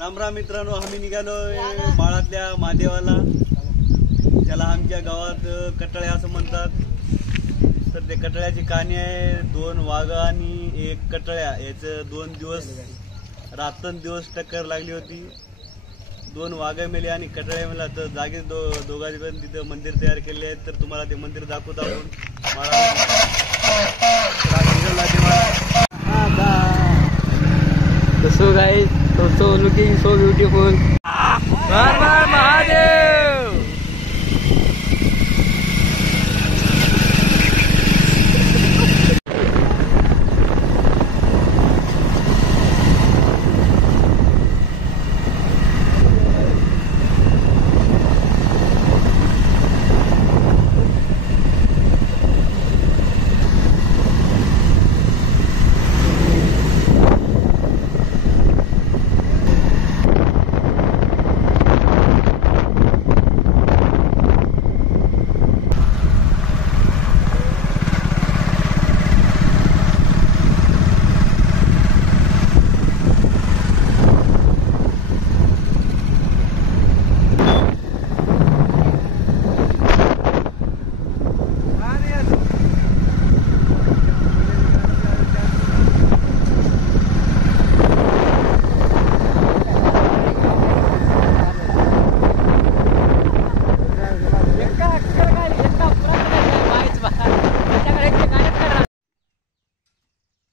राम राम मित्रांनो, आम्ही निघालोय माळातल्या महादेवाला, त्याला आमच्या गावात कटाळे असं म्हणतात. तर ते कटाळ्याची कहाणी आहे. 2 वाघ आणि 1 कटाळ्या याचं 2 दिवस रात्रंदिवस टक्कर लागली होती. 2 वाघ मेले आणि कटाळे मेला. तर जागेच दोघांनी पण तिथं मंदिर तयार केले आहेत. तर तुम्हाला ते मंदिर दाखवतो आपण. So guys, so looking so beautiful. Har Har Mahadev.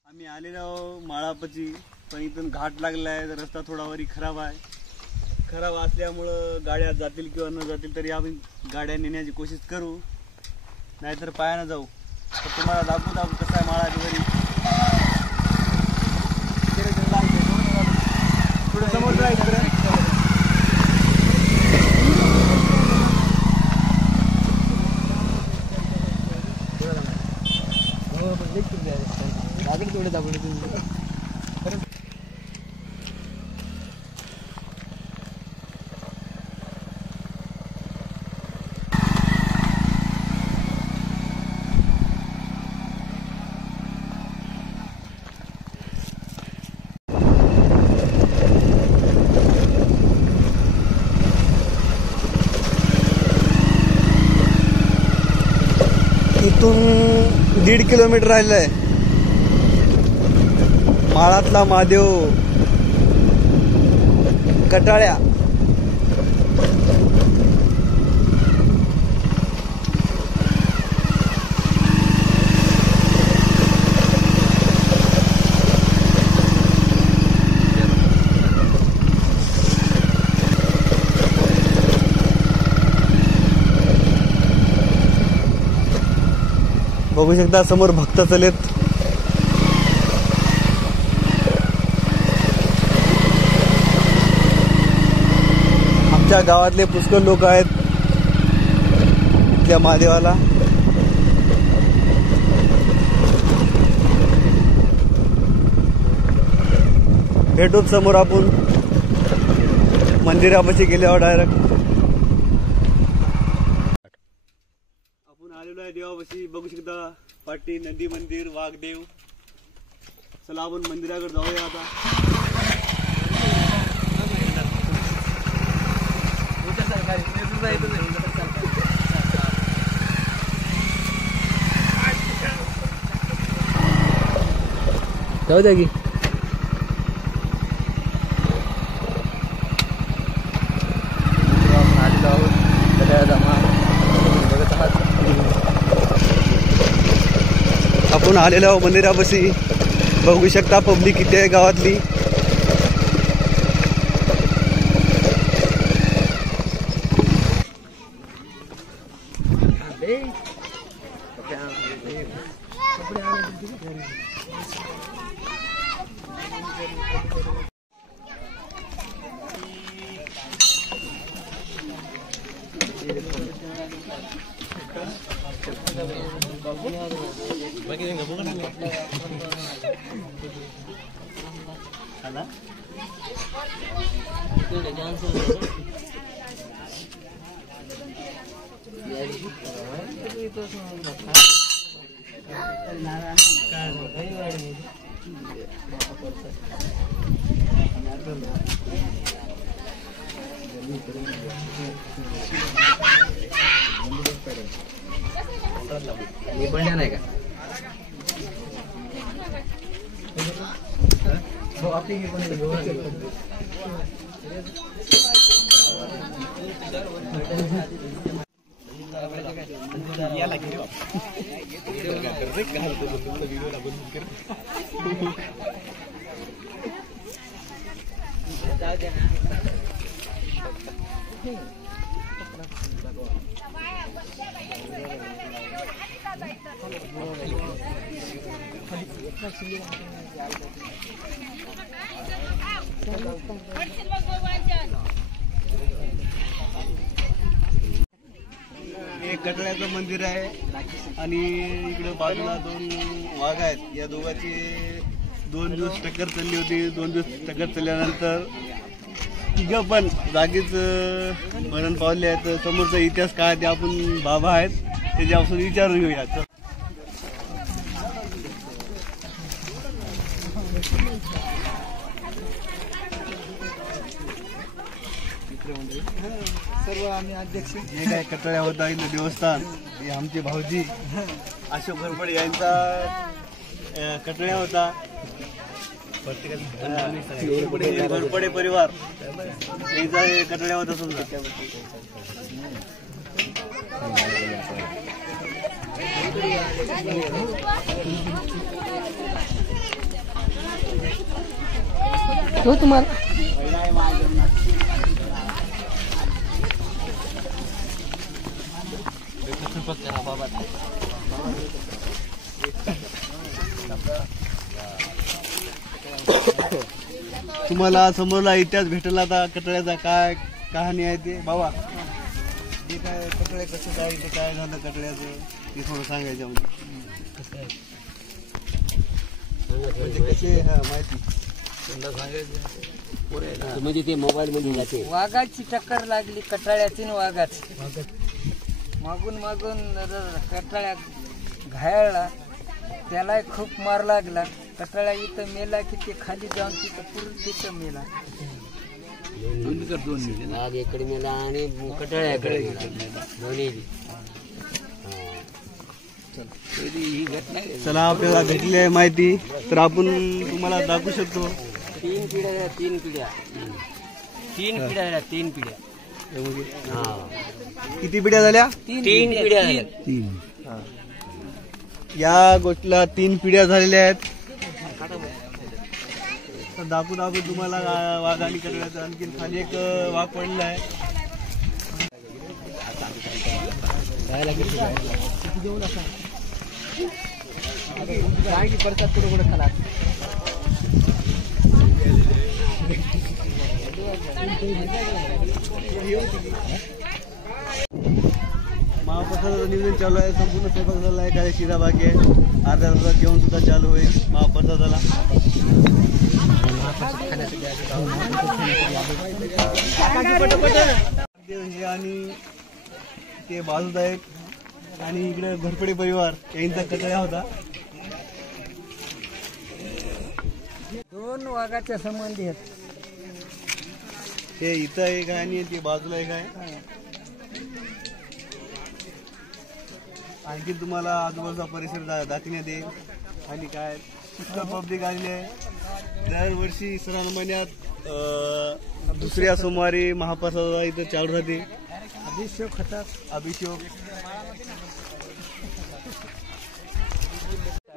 आम्ही आलेलो माळापाशी, पण इथून घाट लागला आहे. रस्ता थोडा वरी खराब आहे. खराब असल्यामुळं गाड्या जातील किंवा न जातील तरी आम्ही गाड्या नेण्याची कोशिश करू, नाहीतर पायानं जाऊ. तर तुम्हाला दाखवू कसं आहे माळाची वरी. थोडं समोर जायचं. थोडे दाखवले इथून 1.5 किलोमीटर राहिलं आहे माळातला महादेव कटाळ्या. बघू शकता समोर भक्त चलेत. आमच्या गावातले पुष्कळ लोक आहेत त्या महादेवाला. भेटूच समोर आपण मंदिरापाशी गेल्यावर डायरेक्ट. आपण आलेलो आहे देवापाशी. बघू शकता पाटी नदी मंदिर वाघदेव. चला आपण मंदिराकडे जाऊया आता. जाऊ द्या की. आपण आलेलो आहोत मंदिरापाशी. बघू शकता पब्लिक किती आहे गावातली. काय मी पण नाही का हो आपली पण एक कटळ्याचं मंदिर आहे आणि इकडे बाजूला 2 वाघ आहेत. या दोघांची 2 दिवस टक्कर चालली होती. 2 दिवस टक्कर चालल्यानंतर तिघं पण जागीच मरण पावले आहेत. समोरचा इतिहास काय ते आपण बाबा आहेत त्याच्यापासून विचारून घेऊया. सर्व आम्ही अध्यक्ष हे काय कटळ्या होता इथलं देवस्थान हे आमचे भाऊजी अशोक घोरपडे यांचा कटळ्या होता. घोरपडे परिवार यांचा हे कटळ्या होता समजा. तो तुम्हाला तुम्हाला समोरला इतिहास भेटला आता कटळ्याचा काय कहाणी आहे ते बाबा जे काय कटळे कसं काय ते काय झालं कटळ्याचं ते थोडं सांगायचं म्हणजे कसे माहिती म्हणजे ते मोबाईल मध्ये जाते. वाघाची टक्कर लागली कटाळ्याची न वाघाची मागून कटाळ्या घायळला त्याला खूप मार लागला. कटाळ्या इथं मेला की ते खाली जाऊन तिथं पूर्ण तिथं मेला. वाघ इकडे मेला आणि कटाळ्या इकडे मेला दोन्ही. चला आपल्याला भेटली आहे माहिती तर आपण तुम्हाला दाखवू शकतो. 3 पिढ्या 3 पिढ्या 3 पिढ्या किती पिढ्या झाल्या? 3 पिढ्या झाल्या. या गोष्टीला 3 पिढ्या झालेल्या आहेत. तर दाखवून तुम्हाला वाघ आणि कटळ्याचं आणखी खाली एक वाघ पडलेला आहे. काय की पडतात कुठे कुठे खाला. महाप्रसादाचं नियोजन चालू आहे. संपूर्ण स्वयंपाक झाला आहे. काही शिरा बाकी आहे. अर्ध्या तासात जेवण सुद्धा चालू होईल महाप्रसादाला. हे आणि ते बाजूत आहेत आणि इकडे घोरपडे परिवार यांचा कटळ्या होता. 2 वाघाच्या संबंधी आहेत. ते इथं एक आहे आणि ते बाजूला एक आहे. आणखी तुम्हाला आजूबाजूचा परिसर दाखवण्यात येईल. आणि काय पुष्कळ पब्लिक आलेली आहे. दरवर्षी श्रावण महिन्यात दुसऱ्या सोमवारी महाप्रसाद इथं चालू राहते. अभिषेक होतात. अभिषेक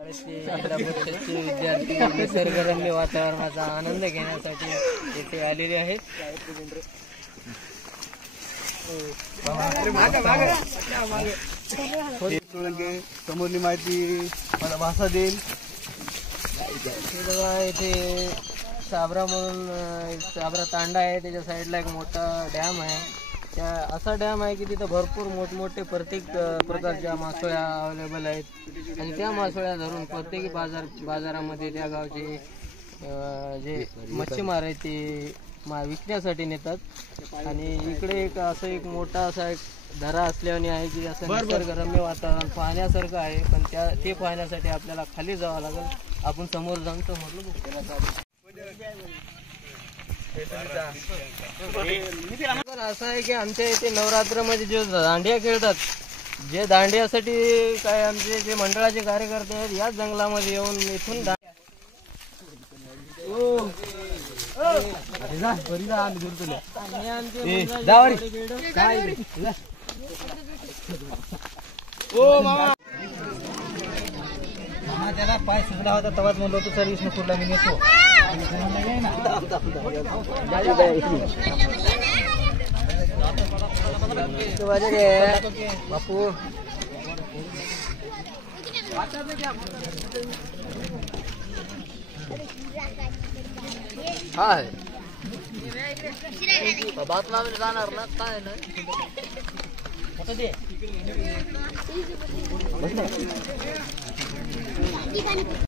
शाळेचे विद्यार्थी निसर्गरम्य वातावरणाचा आनंद घेण्यासाठी येथे आलेले आहेत. समोरली माहिती मला भाषा देईल. बघा इथे साबरा म्हणून साबरा तांडा आहे. त्याच्या साईडला एक मोठा डॅम आहे. त्या असा डॅम आहे की तिथं भरपूर मोठमोठे प्रत्येक प्रकारच्या मासोळ्या अवेलेबल आहेत. आणि त्या मासोळ्या धरून प्रत्येक बाजारामध्ये त्या गावचे जे मच्छीमार आहेत ते विकण्यासाठी नेतात. आणि इकडे एक असं एक मोठा असा एक धरा असल्याने आहे की असं निसर्गरम्य वातावरण पाहण्यासारखं आहे. पण ते पाहण्यासाठी आपल्याला खाली जावं लागेल. आपण समोर जाऊन तर म्हटलं पण असं आहे की आमच्या इथे नवरात्रमध्ये जे दांडिया खेळतात, जे दांडियासाठी काय आमचे जे मंडळाचे कार्यकर्ते आहेत याच जंगलामध्ये येऊन इथून त्याला पाय सुजला होता तवाच म्हणलो होतो सर विष्णुपूरला मी नेतो. बापू हाय बातम्या जाणार ना काय नाही.